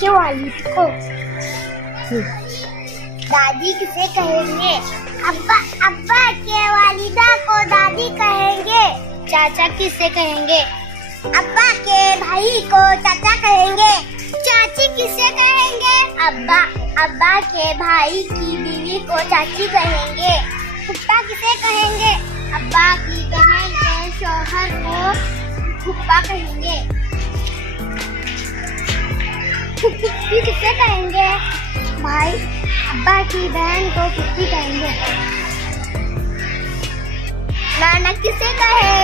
के वालिद को। दादी किसे कहेंगे? अब्बा के वालिदा को दादी कहेंगे। चाचा किसे कहेंगे? अब्बा के भाई को चाचा कहेंगे। चाची किसे कहेंगे? अब्बा के भाई की बीवी को चाची कहेंगे। फुप्पा किसे कहेंगे? अब्बा की बहन के शौहर को फुप्पा कहेंगे। फुफ्फी किसे कहेंगे? भाई अब्बा की बहन को फुफ्फी कहेंगे। नाना किसे कहेंगे?